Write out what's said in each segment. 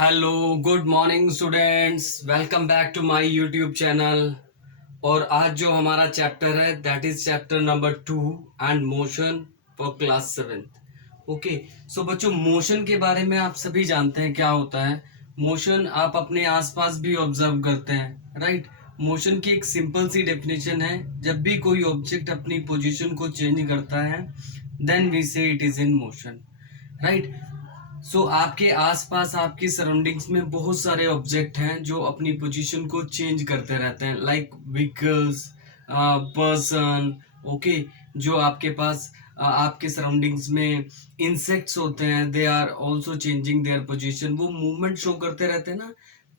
Hello good morning students, welcome back to my YouTube channel. और आज जो हमारा चैप्टर है that is chapter number 2 and motion for class 7। Okay, so बच्चों, motion के बारे में आप सभी जानते हैं क्या होता है। मोशन आप अपने आसपास भी ऑब्जर्व करते हैं, राइट। मोशन की एक सिंपल सी डेफिनेशन है, जब भी कोई ऑब्जेक्ट अपनी पोजीशन को चेंज करता है then we say it is in motion, right. So आपके आसपास आपकी सराउंडिंग्स में बहुत सारे ऑब्जेक्ट हैं जो अपनी पोजीशन को चेंज करते रहते हैं, लाइक व्हीकल्स, पर्सन। ओके, जो आपके पास आपके सराउंडिंग्स में इंसेक्ट्स होते हैं, they are also changing their position. वो मूवमेंट शो करते रहते हैं ना,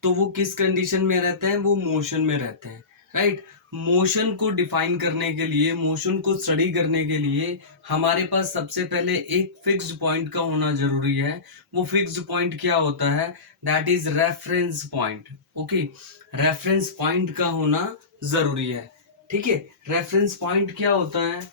तो वो किस कंडीशन में रहते हैं? वो मोशन में रहते हैं, राइट। मोशन को डिफाइन करने के लिए, मोशन को स्टडी करने के लिए हमारे पास सबसे पहले एक फिक्स्ड पॉइंट का होना जरूरी है। वो फिक्स्ड पॉइंट क्या होता है? That is reference point. Okay, reference point का होना जरूरी है। ठीक है, रेफरेंस पॉइंट क्या होता है?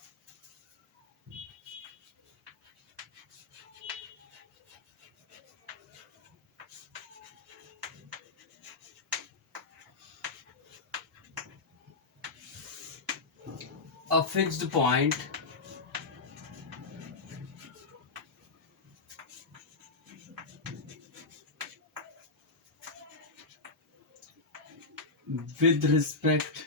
A fixed point with respect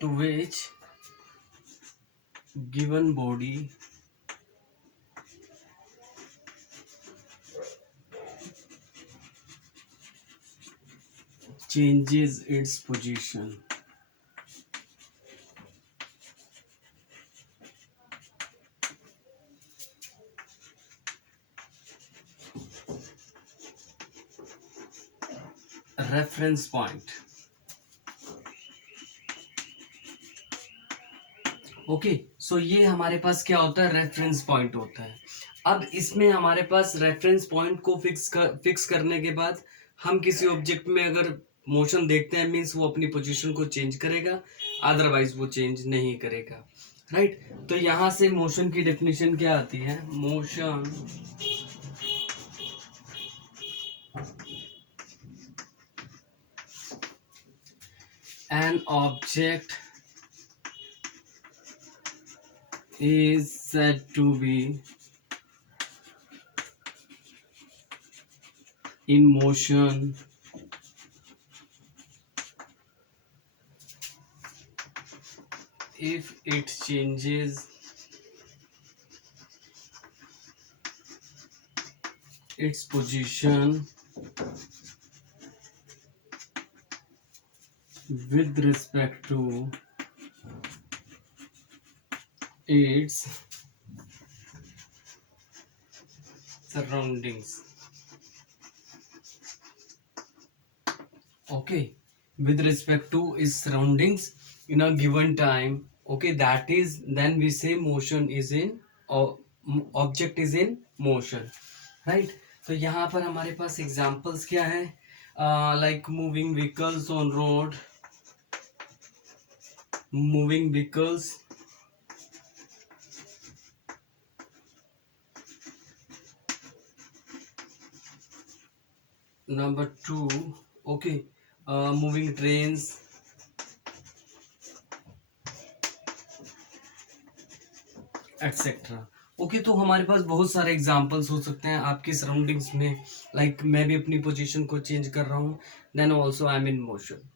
to which given body changes its position। Reference point. Okay, so ये हमारे पास क्या होता है? रेफरेंस पॉइंट होता है। अब इसमें हमारे पास रेफरेंस पॉइंट को फिक्स करने के बाद हम किसी ऑब्जेक्ट में अगर मोशन देखते हैं, मीन्स वो अपनी पोजीशन को चेंज करेगा, अदरवाइज वो चेंज नहीं करेगा, राइट। तो यहाँ से मोशन की डेफिनेशन क्या आती है? Motion an object is said to be in motion if it changes its position with respect to its surroundings। Okay, with respect to its surroundings in a given time। Okay, that is then we say motion is in or object is in motion, right। तो यहाँ पर हमारे पास एग्जांपल्स क्या है? Like moving vehicles on road, moving vehicles, number 2, okay, moving trains, etcetera. Okay, तो हमारे पास बहुत सारे एग्जांपल्स हो सकते हैं आपकी सराउंडिंग्स में, लाइक मैं भी अपनी पोजीशन को चेंज कर रहा हूँ, then also I am in motion,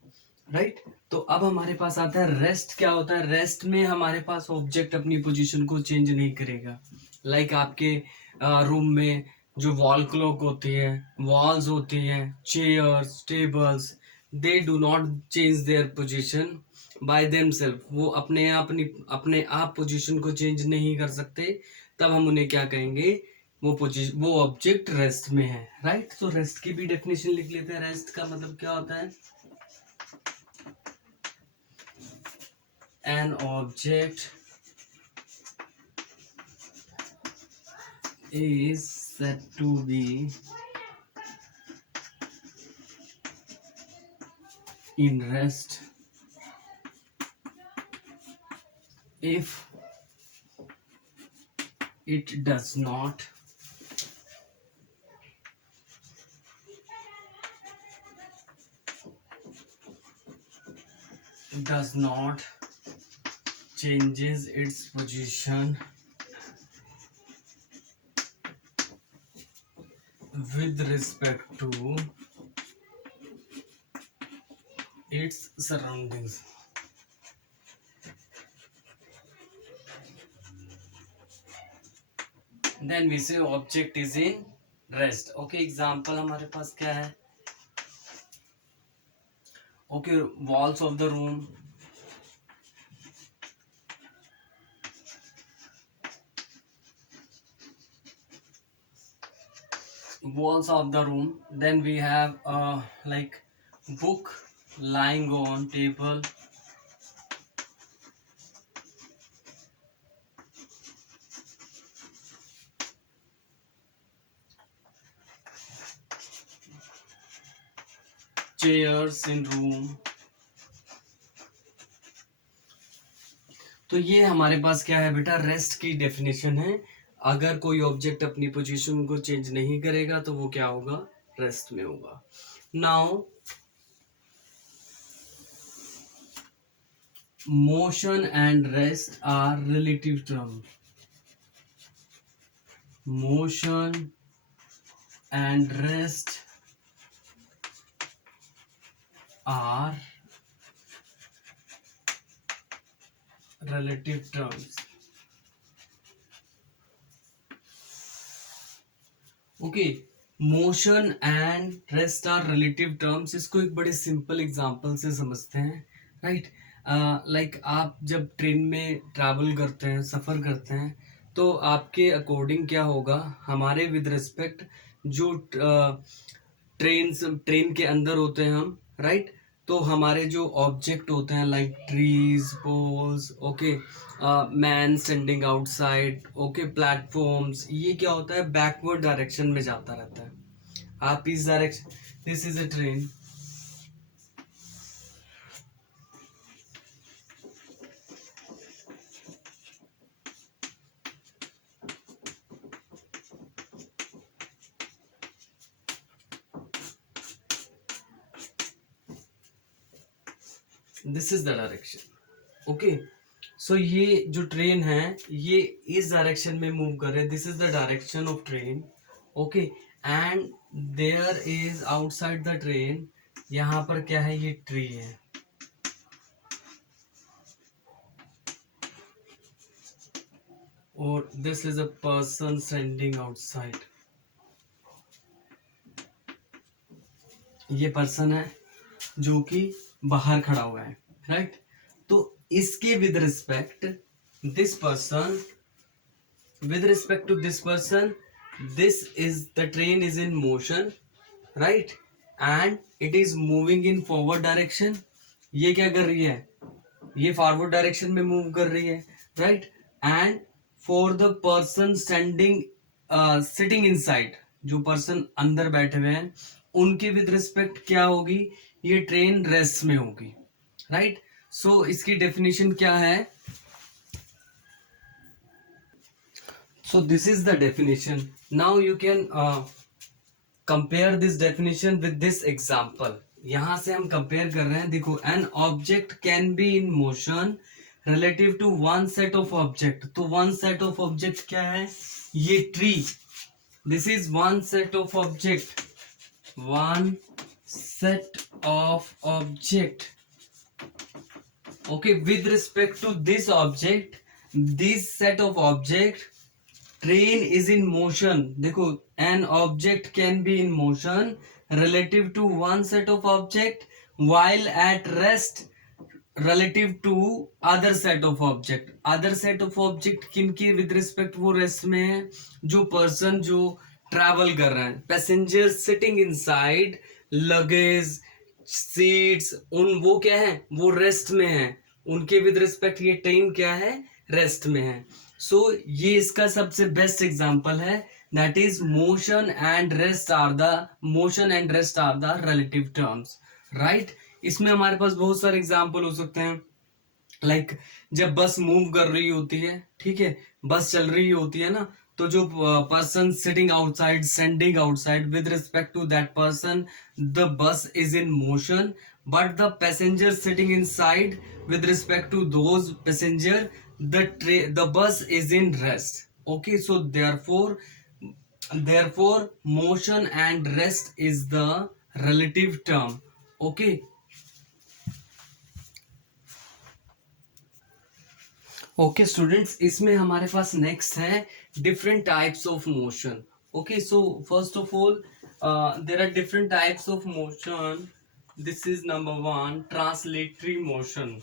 right. तो अब हमारे पास आता है रेस्ट। क्या होता है? रेस्ट में हमारे पास ऑब्जेक्ट अपनी पोजीशन को चेंज नहीं करेगा। लाइक आपके रूम में जो वॉल क्लॉक होती है, वॉल्स होती हैं, chairs, tables, they do not change their position by themselves. वो अपने आप पोजीशन को चेंज नहीं कर सकते। तब हम उन्हें क्या कहेंगे? वो ऑब्जेक्ट रेस्ट में है, राइट। तो रेस्ट की भी डेफिनेशन लिख लेते हैं। रेस्ट का मतलब क्या होता है? an object is said to be in rest if it does not changes its position with respect to its surroundings. Then we say object is in rest. Okay, example हमारे पास क्या है? Okay, walls of the room, then we have like book lying on table, chairs in room. तो ये हमारे पास क्या है बेटा, रेस्ट की डेफिनेशन है. अगर कोई ऑब्जेक्ट अपनी पोजीशन को चेंज नहीं करेगा तो वो क्या होगा, रेस्ट में होगा. Now motion and rest are relative term. Motion and rest are relative terms. Okay, motion and rest are relative terms. इसको एक बड़े सिंपल एग्जांपल से समझते हैं, राइट. लाइक आप जब ट्रेन में ट्रैवल करते हैं, सफ़र करते हैं, तो आपके अकॉर्डिंग क्या होगा, हमारे विद रिस्पेक्ट जो ट्रेन के अंदर होते हैं हम, राइट. तो हमारे जो ऑब्जेक्ट होते हैं like trees, poles, okay, man standing outside, okay, platforms, ये क्या होता है, बैकवर्ड डायरेक्शन में जाता रहता है. आप इस direction, this is a train, this is the direction. Okay, so ये जो ट्रेन है ये इस डायरेक्शन में मूव कर रहे हैं. This is the direction of train. Okay, and there is outside the train, यहाँ पर क्या है, ये ट्री है. और this is a person standing outside. ये पर्सन है जो कि बाहर खड़ा हुआ है, राइट. तो इसके with respect this person, with respect to this person, this is the train is in motion, right, and it is moving in forward direction. ये क्या कर रही है, ये फॉरवर्ड डायरेक्शन में मूव कर रही है, right. And for the person standing sitting inside, जो पर्सन अंदर बैठे हुए हैं, उनके विद रिस्पेक्ट क्या होगी, ये ट्रेन रेस्ट में होगी, राइट. सो इसकी डेफिनेशन क्या है, so this is the definition. Now you can compare this definition with this example. यहां से हम कंपेयर कर रहे हैं, देखो, an object can be in motion relative to one set of object. तो one set of object क्या है, ये tree, this is one set of object, one set of object. Okay, with respect to this object, this set of object, train is in motion. देखो, an object can be in motion relative to one set of object while at rest relative to other set of object. other set of object किनकी with respect वो rest में है, जो person जो travel कर रहे हैं, passengers sitting inside, luggage, seats, वो क्या है, वो rest में है. उनके with respect ये train क्या है, rest में है. सो ये इसका सबसे बेस्ट एग्जाम्पल है, that is motion and rest are the relative terms, right. इसमें हमारे पास बहुत सारे एग्जाम्पल हो सकते हैं. लाइक जब बस मूव कर रही होती है, ठीक है, बस चल रही होती है ना, तो जो person sitting outside, standing outside, with respect to that person the bus is in motion, but the passenger sitting inside, with respect to those passenger the bus is in rest. Okay, so therefore motion and rest is the relative term. Okay. Okay students, इसमें हमारे पास next है different types of motion. Okay, so first of all there are different types of motion. This is number one, translatory motion.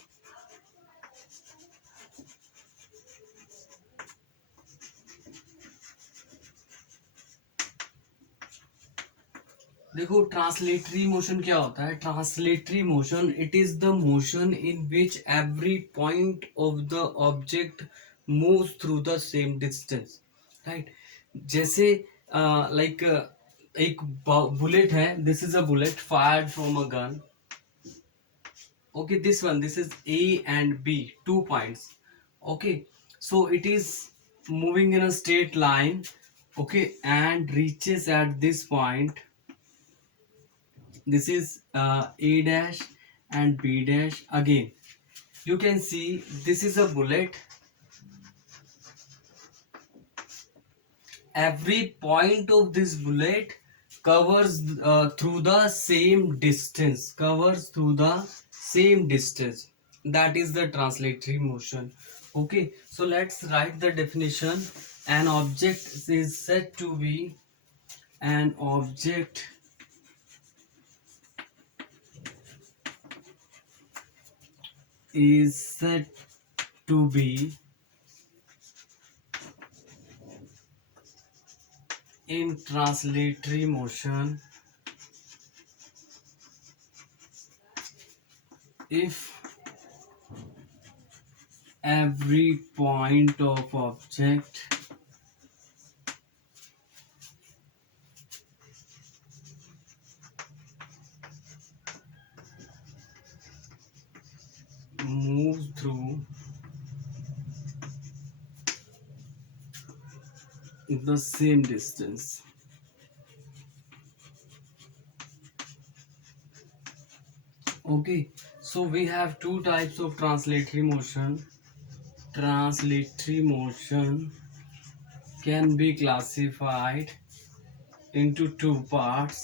देखो translatory motion क्या होता है. Translatory motion, it is the motion in which every point of the object moves through the same distance. Right, जैसे like एक bullet है. This is a bullet fired from a gun. Okay, this one, this is A and B, 2 points. Okay, so it is moving in a straight line. Okay, and reaches at this point. This is A dash and B dash. Again you can see this is a bullet. Every point of this bullet covers through the same distance, that is the translatory motion. Okay, so let's write the definition. An object is said to be an object is said to be in translatory motion if every point of object moves through the same distance. Okay, so we have two types of translatory motion. Translatory motion can be classified into two parts.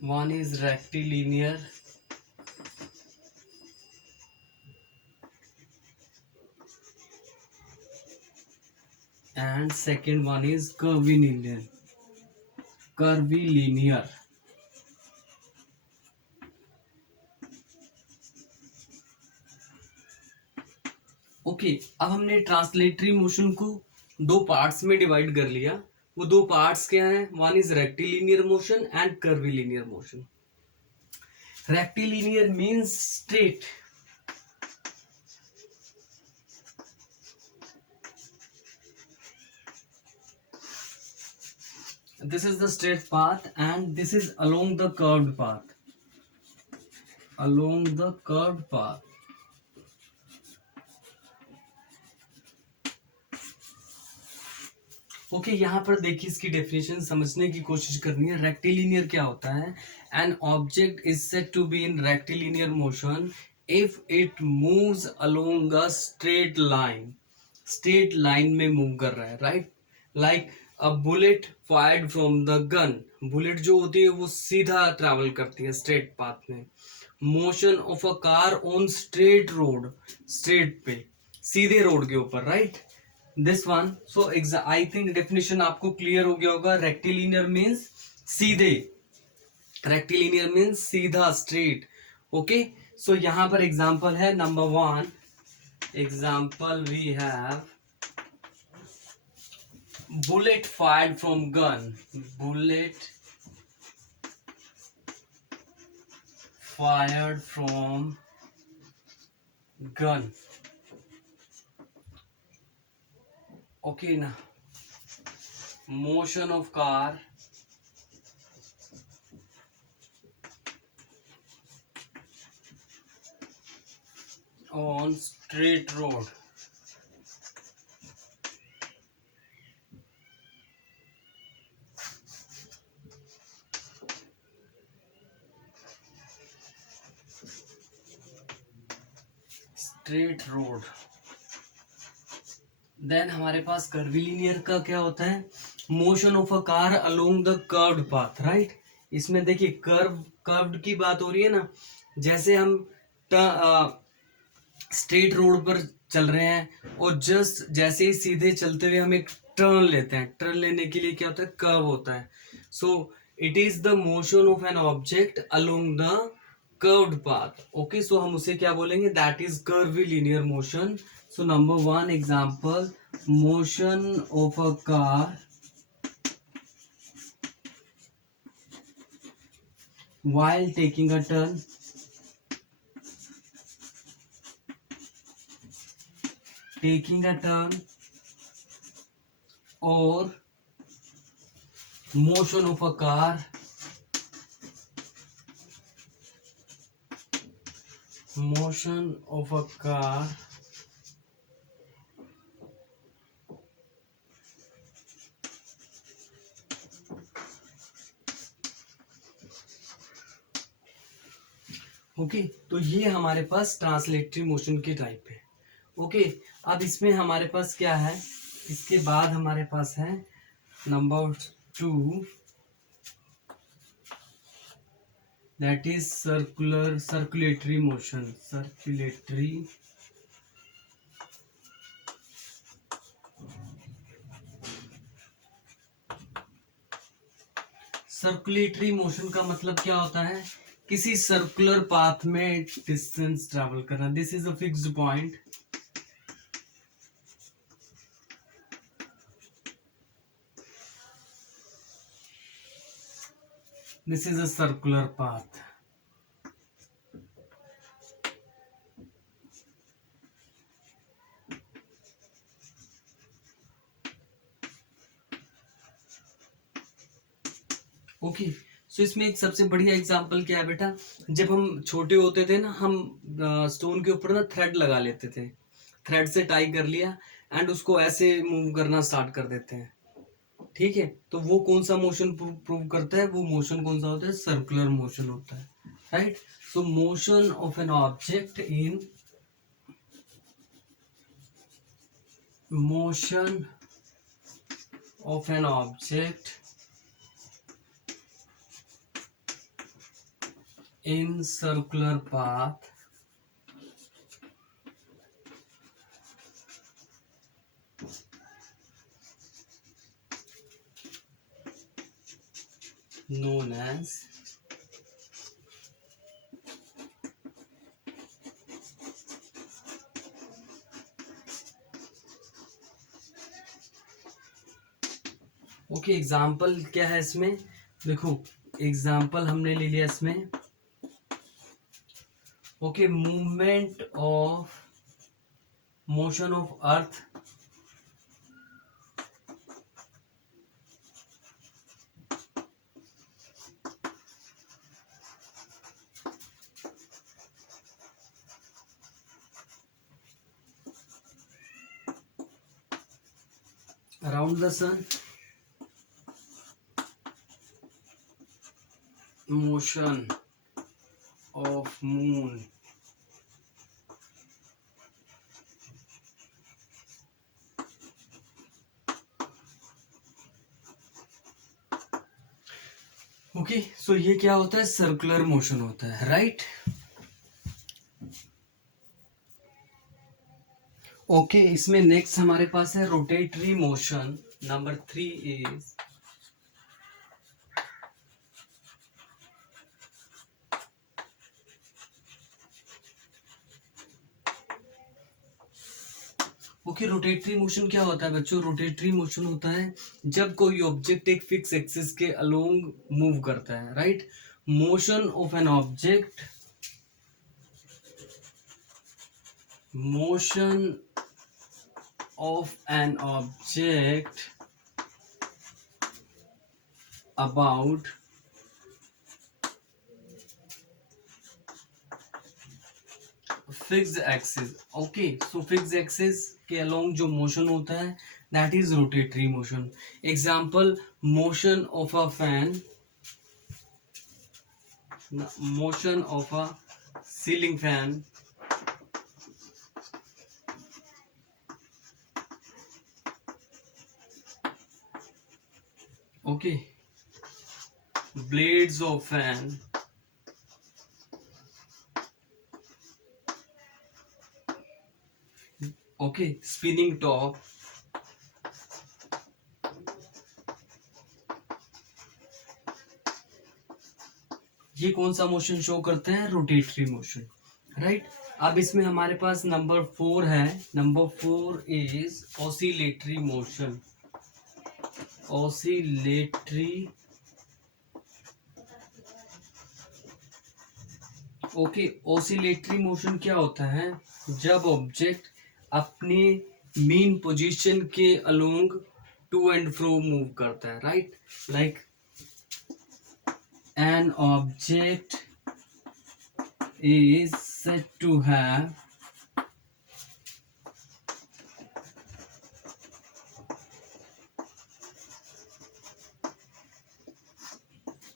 One is rectilinear and second one is curvilinear. Okay, अब हमने translatory motion को दो पार्ट्स में डिवाइड कर लिया. वो दो पार्ट्स क्या हैं? One is rectilinear motion and curvilinear motion. Rectilinear means straight. This is the straight path and this is along the curved path. Okay, यहाँ पर देखिए इसकी डेफिनेशन समझने की कोशिश करनी है. रेक्टिलिनियर क्या होता है? An object is said to be in rectilinear motion if it moves along a straight line में मूव कर रहा है. Right, like a bullet fired from the gun. Bullet जो होती है वो सीधा ट्रैवल करती है स्ट्रेट पाथ में. Motion of a car on straight road, straight पे, सीधे रोड के ऊपर. Right, this one. So I think definition आपको क्लियर हो गया होगा. रेक्टिलिनियर मीन्स सीधे, रेक्टिलिनियर मीन्स सीधा, स्ट्रेट. ओके, सो यहां पर एग्जांपल है. Number one example we have bullet fired from gun. Bullet fired from gun. Okay, now motion of car on straight road. Straight road. Then हमारे पास curvilinear का क्या होता है, motion of a car along the curved path, right. इसमें देखिए कर्व्ड की बात हो रही है ना, जैसे हम स्ट्रेट रोड पर चल रहे हैं और जस्ट जैसे ही सीधे चलते हुए हम एक टर्न लेते हैं, टर्न लेने के लिए क्या होता है, कर्व होता है। So it is the motion of an object along the curved path. Okay, so हम उसे क्या बोलेंगे, that is curvilinear motion. So number 1 example, motion of a car while taking a turn, or motion of a car okay. तो ये हमारे पास translatory motion के type है। ओके, अब इसमें हमारे पास क्या है, इसके बाद हमारे पास है number 2, that is circulatory motion. Circulatory motion का मतलब क्या होता है, किसी सर्कुलर पाथ में डिस्टेंस ट्रैवल करना। This is a fixed point, this is a circular path. Okay, so इसमें एक सबसे बढ़िया एग्जांपल क्या है बेटा, जब हम छोटे होते थे ना, हम स्टोन के ऊपर ना थ्रेड लगा लेते थे, थ्रेड से टाई कर लिया एंड उसको ऐसे मूव करना स्टार्ट कर देते हैं, ठीक है। तो वो कौन सा मोशन प्रूव करता है, वो मोशन कौन सा होता है, सर्कुलर मोशन होता है, right. So motion of an object in motion of an object in circular path known as okay. Example क्या है इसमें, देखो एग्जाम्पल हमने ले लिया इसमें, okay, movement of motion of earth around the sun, motion of moon okay. So ये क्या होता है, सर्कुलर मोशन होता है, राइट। ओके, इसमें नेक्स्ट हमारे पास है rotatory motion. Number 3 is okay. Rotatory motion क्या होता है बच्चों, रोटेटरी मोशन होता है जब कोई ऑब्जेक्ट एक फिक्स एक्सिस के अलोंग मूव करता है, right. Motion of an object, motion of an object about fixed axis. Okay, so fixed axis के अलोंग जो मोशन होता है that is rotatory motion. Example, motion of a fan, motion of a ceiling fan, okay, blades of fan, okay, spinning top. ये कौन सा motion show करते हैं? Rotatory motion, right. अब इसमें हमारे पास नंबर 4 है. Number 4 is oscillatory motion. Oscillatory, okay, oscillatory motion क्या होता है? जब ऑब्जेक्ट अपने मेन पोजीशन के along to and fro move करता है, right. Like an object is said to have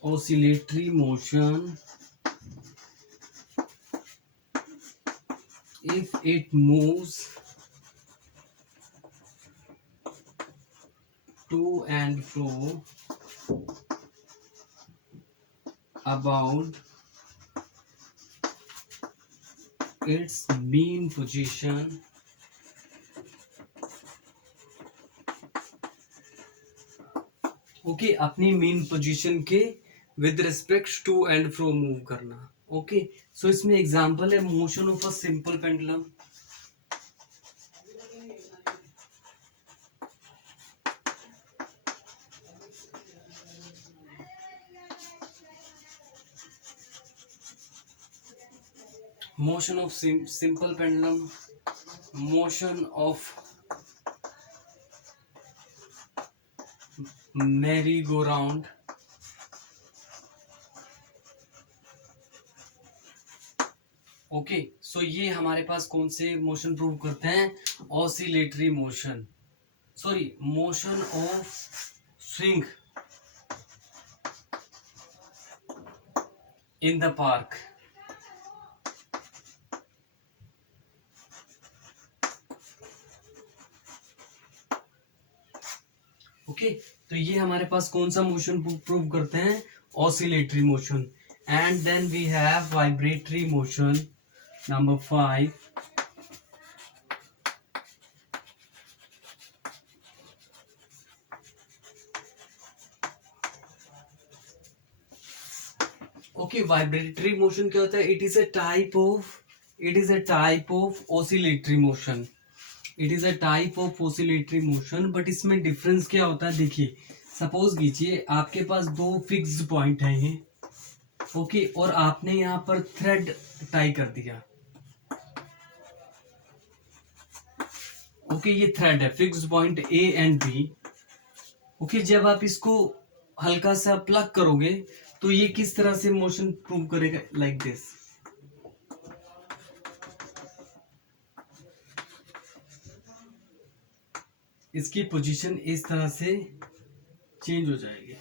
oscillatory motion if it moves to and fro about its mean position okay, अपनी mean position के with respect to and fro move करना. Okay, so इसमें example है motion of a simple pendulum. Motion of simple pendulum, motion of merry go round. Okay, so ये हमारे पास कौन से मोशन प्रूव करते हैं? Oscillatory motion, sorry, motion of swing in the park. Okay, तो ये हमारे पास कौन सा मोशन प्रूव करते हैं? Oscillatory motion. And then we have vibratory motion, number 5. Okay, vibratory motion क्या होता है? It is a type of oscillatory motion. It is a type of oscillatory motion. But इसमें डिफरेंस क्या होता है? देखिए, सपोज कीजिए आपके पास दो फिक्स्ड पॉइंट है ये, ओके, और आपने यहाँ पर थ्रेड टाई कर दिया. ओके, ये थ्रेड है, fixed point A and B. Okay, जब आप इसको हल्का सा प्लग करोगे तो ये किस तरह से मोशन प्रूव करेगा? Like this. इसकी पोजीशन इस तरह से चेंज हो जाएगी.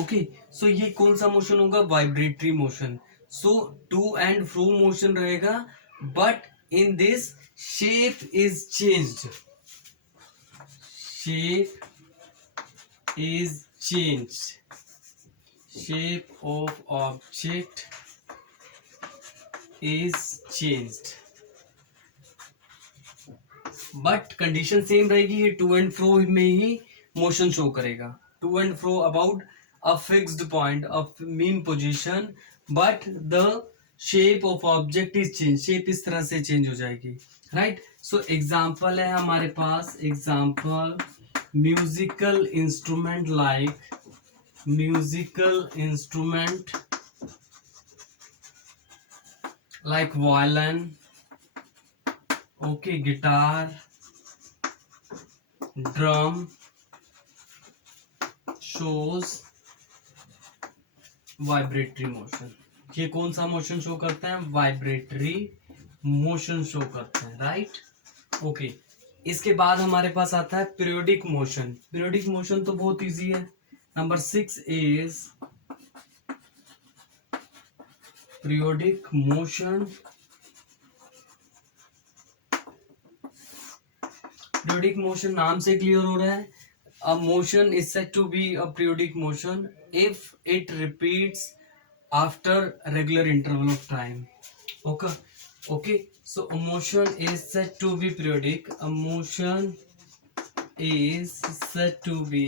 ओके, सो ये कौन सा मोशन होगा? Vibratory motion. So to and fro motion रहेगा, but in this shape is changed. Shape is changed. Shape of object is changed, but condition same रहेगी. ये टू एंड फ्रो में ही मोशन शो करेगा. To and fro about a fixed point of mean position, but the shape of object is change. Shape इस तरह से चेंज हो जाएगी, राइट. सो एग्जाम्पल है हमारे पास. Example, musical instrument like musical instrument like violin, okay, guitar, drum, shows vibratory motion. ये कौन सा मोशन शो करते हैं? वाइब्रेटरी मोशन शो करते हैं, राइट। ओके, इसके बाद हमारे पास आता है पीरियोडिक मोशन। पीरियोडिक मोशन तो बहुत इजी है। नंबर 6 is periodic motion. Periodic motion नाम से क्लियर हो रहा है, a motion is said to be a periodic motion if it repeats after regular interval of time. Okay, so a motion is said to be periodic. A motion is said to be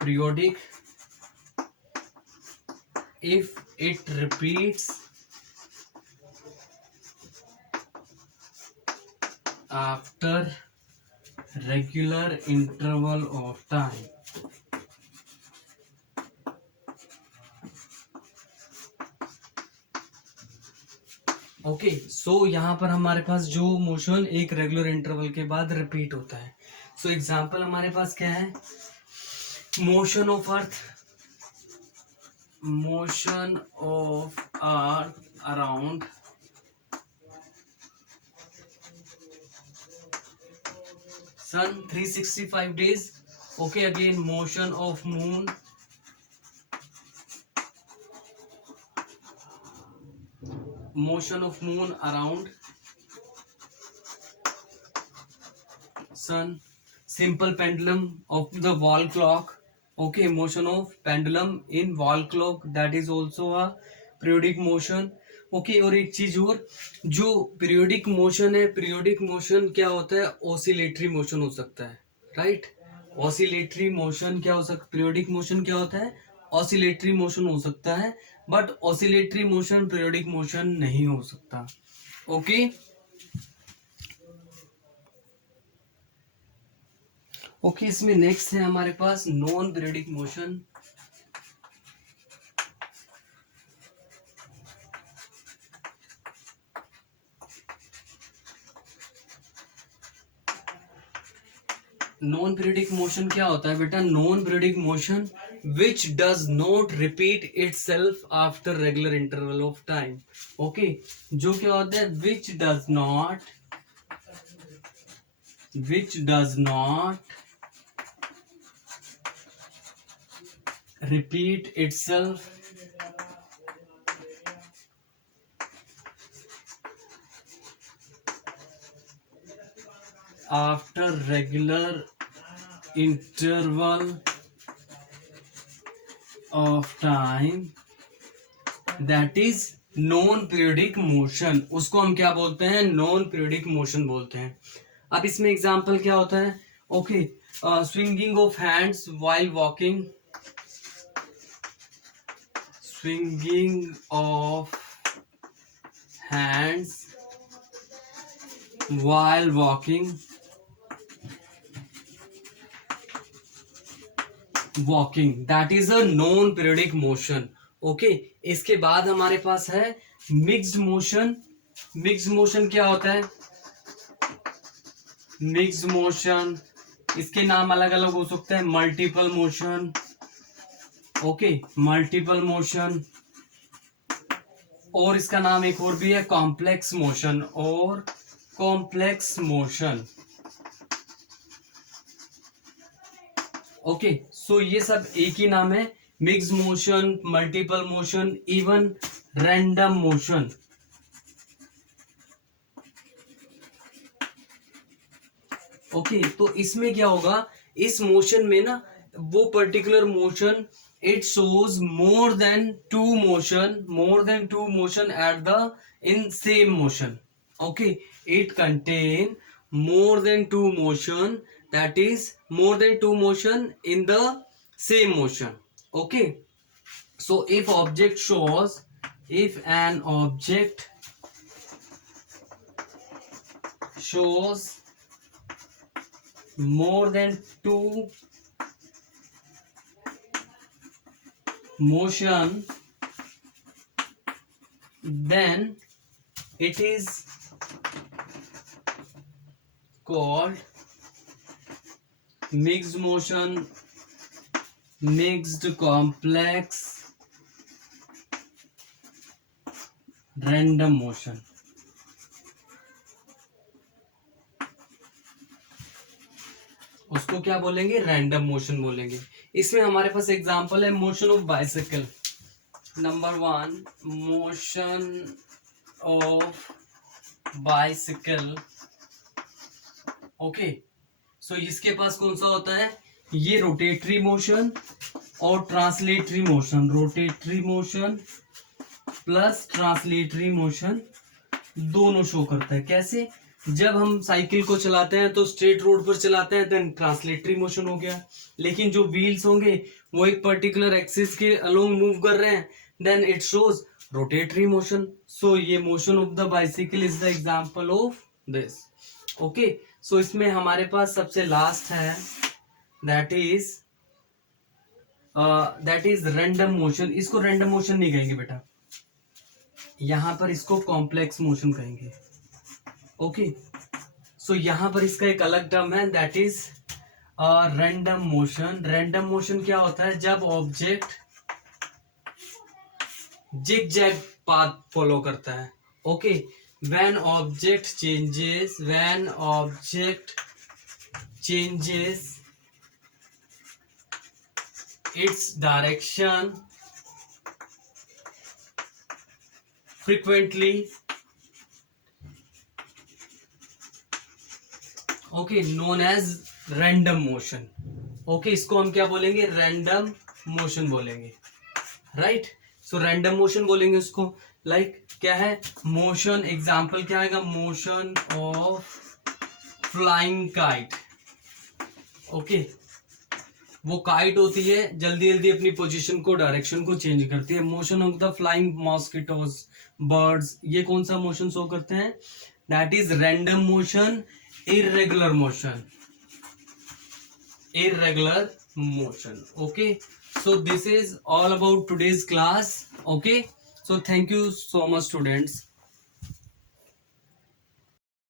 periodic if it repeats after regular interval of time. Okay, so यहाँ पर हमारे पास जो मोशन एक regular interval के बाद रिपीट होता है। So example हमारे पास क्या है? Motion of earth, motion of earth around sun 365 days. Okay, again motion of moon, motion of moon around sun. Simple pendulum of the wall clock. Okay, motion of pendulum in wall clock, that is also a periodic motion. Okay, और एक चीज और, जो periodic motion है, periodic motion क्या होता है? Oscillatory motion हो सकता है, राइट। ऑसिलेटरी मोशन क्या हो सकता है? पीरियोडिक मोशन क्या होता है? ऑसिलेटरी मोशन हो सकता है, but oscillatory motion periodic motion नहीं हो सकता। ओके, ओके, इसमें नेक्स्ट है हमारे पास non periodic motion. Non periodic motion क्या होता है बेटा? Non periodic motion which does not repeat itself after regular interval of time. Okay, जो क्या होता है? Which does not repeat itself after regular interval of time, that is non periodic motion. उसको हम क्या बोलते हैं? नॉन पीरियोडिक मोशन बोलते हैं। अब इसमें एग्जांपल क्या होता है? Okay, swinging of hands while walking, swinging of hands while walking, that is a non periodic motion. Okay, इसके बाद हमारे पास है मिक्स्ड मोशन। मिक्स्ड मोशन क्या होता है? मिक्स्ड मोशन, इसके नाम अलग अलग हो सकते हैं। Multiple motion, okay, multiple motion, और इसका नाम एक और भी है कॉम्प्लेक्स मोशन और कॉम्प्लेक्स मोशन। ओके, सो ये सब एक ही नाम है, mix motion, multiple motion, even random motion. Okay, तो इसमें क्या होगा? इस मोशन में ना, वो particular motion it shows more than two motion at the in same motion. Okay, it contain more than two motion, that is more than two motion in the same motion. Okay, so if an object shows more than two motion, then it is called mixed motion, mixed complex random motion. उसको क्या बोलेंगे? Random motion बोलेंगे. इसमें हमारे पास example है motion of bicycle. Number 1, motion of bicycle. Okay, so इसके पास कौन सा होता है? ये रोटेटरी मोशन और translatory motion. Rotatory motion plus translatory motion दोनों शो करता है. कैसे? जब हम साइकिल को चलाते हैं तो स्ट्रेट रोड पर चलाते हैं, देन ट्रांसलेटरी मोशन हो गया. लेकिन जो व्हील्स होंगे वो एक पर्टिकुलर एक्सिस के अलोंग मूव कर रहे हैं, then it shows rotatory motion. So ये motion of the bicycle is the example of this. Okay, so इसमें हमारे पास सबसे लास्ट है, दैट इज रैंडम मोशन. इसको रैंडम मोशन नहीं कहेंगे बेटा, यहां पर इसको कॉम्प्लेक्स मोशन कहेंगे. ओके, सो यहां पर इसका एक अलग टर्म है, that is random motion. Random motion क्या होता है? जब object zigzag path follow करता है. Okay, when object changes its direction frequently, okay, known as random motion. okay, इसको हम क्या बोलेंगे? रैंडम मोशन बोलेंगे. राइट, सो रैंडम मोशन बोलेंगे उसको. लाइक क्या है? मोशन, एग्जांपल क्या आएगा? Motion of flying kite. Okay, वो काइट होती है, जल्दी जल्दी अपनी पोजीशन को, डायरेक्शन को चेंज करती है. Motion of the flying mosquitoes, birds, ये कौन सा मोशन शो करते हैं? That is random motion, irregular motion. Okay, so this is all about today's class. Okay, so thank you so much students.